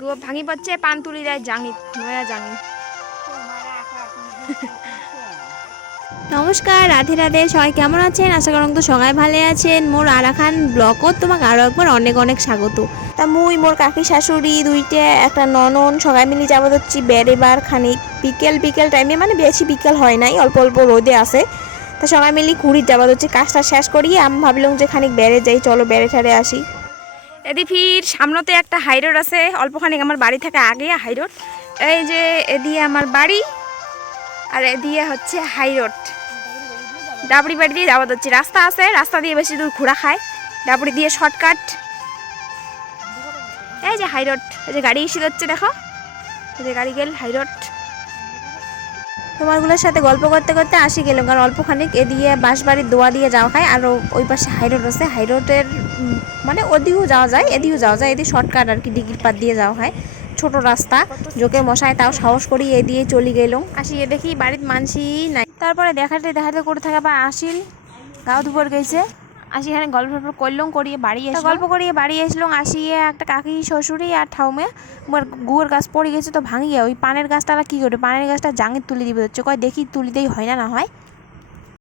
গুয়ো ভাঙি পাচ্ছে পান তুলি দেয় জাঙি, নয়া জাঙি। নমস্কার, রাধে রাধে, সবাই কেমন আছেন? আশা করুন তো সবাই ভালো আছেন। মোর আরাখান ব্লগও তোমাকে আরও একবার অনেক অনেক স্বাগত। তা মুই, মোর কাকি শাশুড়ি, দুইটা, একটা ননন, সবাই মিলে যাব হচ্ছি বেড়েবার খানিক। বিকেল বিকেল টাইমে মানে বেশি বিকেল হয় নাই, অল্প অল্প রোদে আসে তা সবাই মিলে কুড়ির যাব হচ্ছে কাজটা শেষ করিয়ে আমি ভাবলাম যে খানিক বেড়ে যাই, চলো বেড়ে ঠাড়ে আসি। এদি ফির সামনেতে একটা হাই রোড আছে, অল্পখানিক আমার বাড়ি থেকে আগে হাই রোড এই যে এদিকে আমার বাড়ি, আর এদিকে হচ্ছে হাই রোড ডাবড়ি বাড়ি দিয়ে যাওয়া হচ্ছে রাস্তা আছে, রাস্তা দিয়ে বেশি দূর ঘোরা খায়। ডাবড়ি দিয়ে শর্টকাট এই যে হাই রোড এই যে গাড়ি এসে যাচ্ছে দেখো। এই যে গাড়ি গেল হাই রোড তোমারগুলোর সাথে গল্প করতে করতে আসি গেলাম, কারণ অল্পখানিক এদিকে বাঁশবাড়ির দোয়া দিয়ে যাওয়া হয় আর ওই পাশে হাইরোড আছে। হাইরোডের মানে ওদিকেও যাওয়া যায়, এদিকেও যাওয়া যায়। এদিকে শর্টকাট আর কি ডিগির পাত দিয়ে যাওয়া হয়। ছোট রাস্তা, জোকে মশায় তাও সাহস করি এ দিয়ে চলে গেলাম। আসি এ দেখি বাড়ির মানসি নাই। তারপরে দেখাতে দেখাতে করে থাকা বা আসিল গাও দুপুর গেছে। আসি এখানে গল্প টল্প করলাম করিয়ে বাড়ি এসে গল্প করিয়ে বাড়ি এসলাম আসিয়ে একটা কাকি শ্বশুরি আর ঠাউমে আমার গুয়ার গাছ পড়ে গেছে তো ভাঙিয়ে ওই পানের গাছটা কি করে পানের গাছটা জাঙে তুলে দিবে হচ্ছে কয় দেখি তুলিতেই হয় না না হয়।